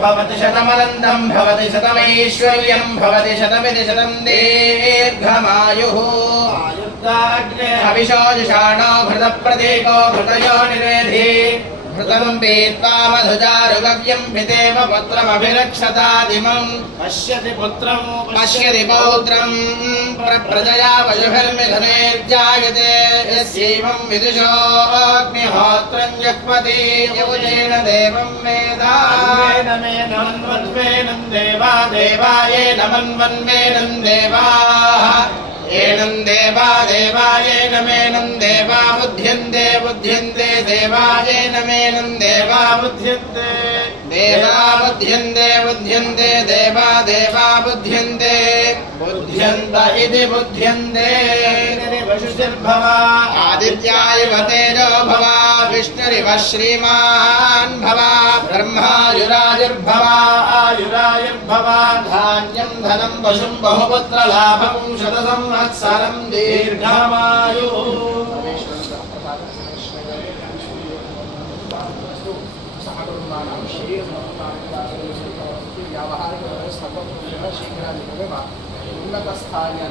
भवति शतमनन्दं भवति शतमैश्वर्यं भवति शतमिति शतं दीर्घमायुः हविषो जुषाणो घृतप्रतीको घृतयो निवेधि घृतं पीत्वा मधुजारुगव्यं पितेव पुत्रमभिरक्षतादिमं पश्यति पौत्रं प्रजया वजुभिर्मिथुनैर्जायते यस्यैवं विदुषो अग्निहोत्रं जह्वति यौजेन देवं वेदान्वेनं देवा देवायेन मन्वन्वेनं देवाः एनं देवा देवायेन मेनं देवा बुध्यन्ते बुध्यन्ते देवायेन मेनं देवा बुध्यन्ते देवा बुध्यन्ते बुध्यन्ते देवा देवा बुध्यन्ते बुध्यन्त इति बुध्यन्ते वशुचिर्भव आदित्यायव तेजो भव विष्णुरिव श्रीमान् भव ब्रह्मायुरायुर्भव आयुरायुर्भव धान्यं धनं पशुं बहुपुत्रलाभं शतसंवत्सरं दीर्घमायुः उन्नतस्थाने